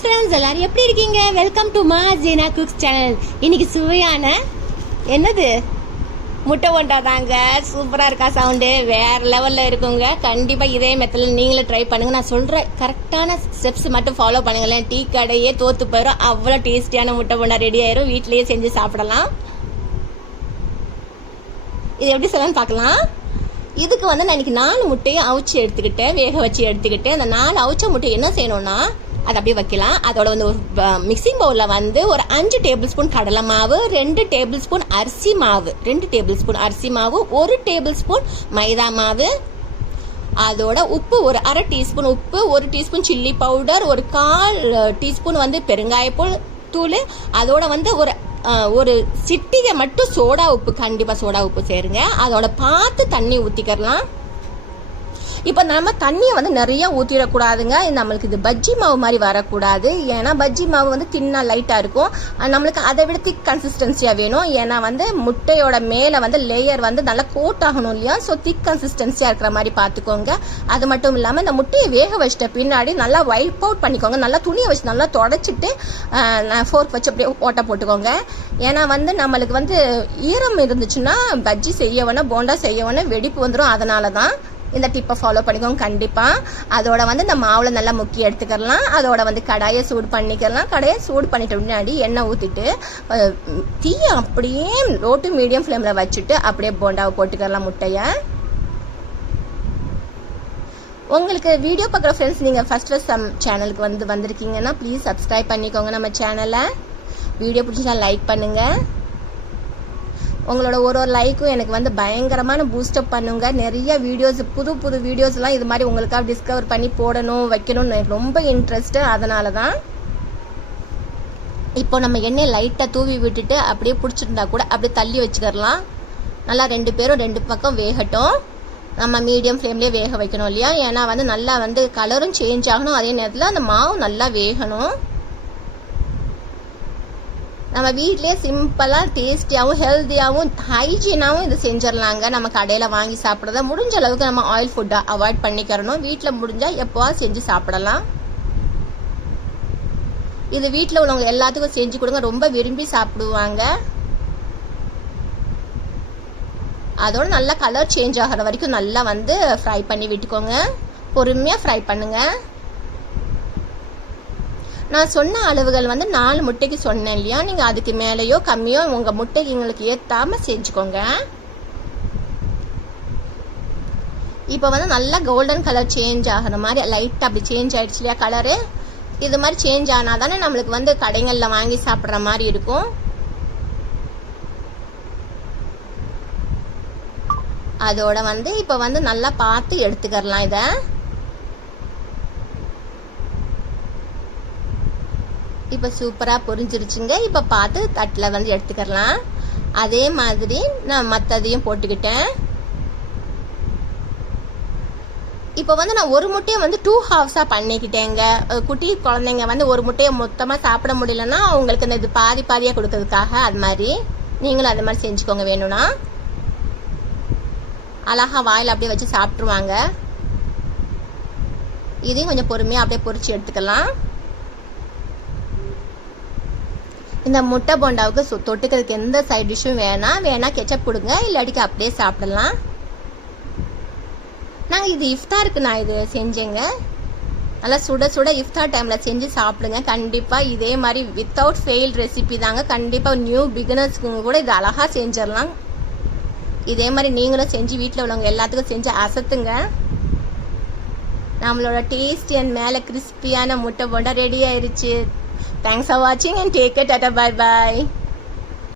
Friends எல்லாரும் எப்படி இருக்கீங்க? வெல்கம் டு மா ஜீனா குக்ஸ் சேனல் இன்னைக்கு சுவையான என்னது? முட்டை ஒண்டா தாங்க. சூப்பராக இருக்கா சவுண்டு வேற லெவலில் இருக்குங்க. கண்டிப்பாக இதே மெத்தடில் நீங்களும் ட்ரை பண்ணுங்க. நான் சொல்கிற கரெக்டான ஸ்டெப்ஸ் மட்டும் ஃபாலோ பண்ணுங்களேன். டீ கடையே தோத்து போயிடும் அவ்வளோ டேஸ்டியான முட்டை ஒண்டா ரெடி ஆயிரும். வீட்டிலேயே செஞ்சு சாப்பிடலாம். இது எப்படி சொல்லலாம்னு பார்க்கலாம். இதுக்கு வந்து நான் இன்னைக்கு நாலு முட்டையை அவிச்சு எடுத்துக்கிட்டேன். வேக வச்சு எடுத்துக்கிட்டு அந்த நாலு அவிச்ச முட்டை என்ன செய்யணும்னா அதை அப்படியே வைக்கலாம். அதோட வந்து ஒரு மிக்சிங் பவுலில் வந்து ஒரு அஞ்சு டேபிள் ஸ்பூன் கடலை மாவு ரெண்டு டேபிள் ஸ்பூன் அரிசி மாவு. ரெண்டு டேபிள் ஸ்பூன் அரிசி மாவு ஒரு டேபிள் ஸ்பூன் மைதா மாவு. அதோட உப்பு ஒரு அரை டீஸ்பூன் உப்பு ஒரு டீஸ்பூன் சில்லி பவுடர் ஒரு கால் டீஸ்பூன் வந்து பெருங்காயப்பூள் தூள். அதோட வந்து ஒரு ஒரு சிட்டிகை மட்டும் சோடா உப்பு கண்டிப்பாக சோடா உப்பு சேருங்க. அதோட பார்த்து தண்ணி ஊற்றிக்கிறலாம் இப்போ நம்ம தண்ணியை வந்து நிறைய ஊற்றிடக்கூடாதுங்க நம்மளுக்கு இது பஜ்ஜி மாவு மாதிரி வரக்கூடாது. ஏன்னா பஜ்ஜி மாவு வந்து தின்னா லைட்டாக இருக்கும். நம்மளுக்கு அதை விட திக் கன்சிஸ்டன்சியாக வேணும். ஏன்னா வந்து முட்டையோட மேலே வந்து லேயர் வந்து நல்லா கோட் ஆகணும் இல்லையா? ஸோ திக் கன்சிஸ்டன்சியாக இருக்கிற மாதிரி பார்த்துக்கோங்க. அது மட்டும் இல்லாமல் இந்த முட்டையை வேக வச்சிட்ட பின்னாடி நல்லா வைப் அவுட் பண்ணிக்கோங்க. நல்லா துணியை வச்சு நல்லா தொடச்சிட்டு ஃபோர்க் வச்சு அப்படியே ஓட்டை போட்டுக்கோங்க. ஏன்னா வந்து நம்மளுக்கு வந்து ஈரம் இருந்துச்சுன்னா பஜ்ஜி செய்ய வேணா போண்டா செய்ய வேணா வெடிப்பு வந்துடும் அதனால தான் இந்த டிப்பை ஃபாலோ பண்ணிக்கோங்க. கண்டிப்பாக அதோட வந்து இந்த மாவில் நல்லா முக்கி எடுத்துக்கலாம் அதோட வந்து கடாயை சூடு பண்ணிக்கலாம் கடாயை சூடு பண்ணிட்டு முன்னாடி எண்ணெய் ஊற்றிட்டு தீயை அப்படியே லோ டு மீடியம் ஃப்ளேமில் வச்சுட்டு அப்படியே போண்டாவை போட்டுக்கலாம் முட்டையை. உங்களுக்கு வீடியோ பார்க்குற ஃப்ரெண்ட்ஸ் நீங்கள் ஃபஸ்ட் ஃபஸ்ட் சம் சேனலுக்கு வந்து வந்திருக்கீங்கன்னா ப்ளீஸ் சப்ஸ்கிரைப் பண்ணிக்கோங்க நம்ம சேனலை வீடியோ பிடிச்சா லைக் பண்ணுங்கள் உங்களோட ஒரு ஒரு லைக்கும் எனக்கு வந்து பயங்கரமான பூஸ்டப் பண்ணுங்க. நிறைய வீடியோஸ் புது புது வீடியோஸ்லாம் இது மாதிரி உங்களுக்காக டிஸ்கவர் பண்ணி போடணும் வைக்கணும்னு எனக்கு ரொம்ப இன்ட்ரெஸ்ட்டு அதனால தான் இப்போ நம்ம எண்ணெய் லைட்டாக தூவி விட்டுட்டு அப்படியே பிடிச்சிருந்தா கூட அப்படியே தள்ளி வச்சுக்கிறலாம். நல்லா ரெண்டு பேரும் ரெண்டு பக்கம் வேகட்டும். நம்ம மீடியம் ஃப்ளேம்லேயே வேக வைக்கணும் இல்லையா? ஏன்னா வந்து நல்லா வந்து கலரும் சேஞ்ச் ஆகணும். அதே நேரத்தில் அந்த மாவு நல்லா வேகணும். நம்ம வீட்லயே சிம்பிளாக டேஸ்டியாகவும் ஹெல்த்தியாகவும் ஹைஜீனாகவும் இது செஞ்சிடலாங்க. நம்ம கடையில் வாங்கி சாப்பிட்றத முடிஞ்ச அளவுக்கு நம்ம ஆயில் ஃபுட்டை அவாய்ட் பண்ணிக்கிறணும். வீட்டில் முடிஞ்சால் எப்போவாது செஞ்சு சாப்பிடலாம். இது வீட்டில் உள்ளவங்க எல்லாத்துக்கும் செஞ்சு கொடுங்க. ரொம்ப விரும்பி சாப்பிடுவாங்க. அதோட நல்லா கலர் சேஞ்ச் ஆகிற வரைக்கும் நல்லா வந்து ஃப்ரை பண்ணி விட்டுக்கோங்க. பொறுமையாக ஃப்ரை பண்ணுங்கள் நான் சொன்ன அளவுகள் வந்து நாலு முட்டைக்கு சொன்னேன் இல்லையா? நீங்கள் அதுக்கு மேலேயோ கம்மியோ உங்கள் முட்டைக்கு எங்களுக்கு ஏற்றாமல் செஞ்சுக்கோங்க. இப்போ வந்து நல்லா கோல்டன் கலர் சேஞ்ச் ஆகிற மாதிரி லைட்டாக அப்படி சேஞ்ச் ஆகிடுச்சு இல்லையா கலரு இது மாதிரி சேஞ்ச் ஆனால் தானே நம்மளுக்கு வந்து கடைகளில் வாங்கி சாப்பிட்ற மாதிரி இருக்கும். அதோட வந்து இப்போ வந்து நல்லா பார்த்து எடுத்துக்கிறலாம் இதை. இப்போ சூப்பராக பொரிஞ்சிருச்சுங்க. இப்போ பார்த்து தட்டில் வந்து எடுத்துக்கலாம் அதே மாதிரி நான் மற்றதையும் போட்டுக்கிட்டேன். இப்போ வந்து நான் ஒரு முட்டையை வந்து டூ ஹாஃப்ஸாக பண்ணிக்கிட்டேங்க. குட்டி குழந்தைங்க வந்து ஒரு முட்டையை மொத்தமாக சாப்பிட முடியலன்னா அவங்களுக்கு இந்த இது பாதி பாதியாக கொடுக்கறதுக்காக அது மாதிரி நீங்களும் அது மாதிரி செஞ்சுக்கோங்க வேணும்னா. அழகா வாயில் அப்படியே வச்சு சாப்பிட்ருவாங்க இதையும் கொஞ்சம் பொறுமையாக அப்படியே பொறிச்சு எடுத்துக்கலாம். இந்த முட்டை போண்டாவுக்கு சு- தொட்டுக்கிறதுக்கு எந்த சைட் டிஷ்ஷும் வேணாம் வேணால் கெச்சப் கொடுங்க இல்லாட்டிக்கு அப்படியே சாப்பிடலாம். நாங்கள் இது இஃப்தாருக்கு நான் இது செஞ்சேங்க. நல்லா சுட சுட இஃப்தார் டைமில் செஞ்சு சாப்பிடுங்க. கண்டிப்பாக இதே மாதிரி வித்தவுட் ஃபெயில் ரெசிபி தாங்க. கண்டிப்பாக நியூ பிகினர்ஸ்க்கு கூட இது அழகாக செஞ்சிடலாம். இதே மாதிரி நீங்களும் செஞ்சு வீட்டில் உள்ளவங்க எல்லாத்துக்கும் செஞ்சு அசத்துங்க. நம்மளோட டேஸ்டி அண்ட் மேலே கிறிஸ்பியான முட்டை போண்டா ரெடி ஆயிடுச்சு Thanks for watching and take a tata bye bye.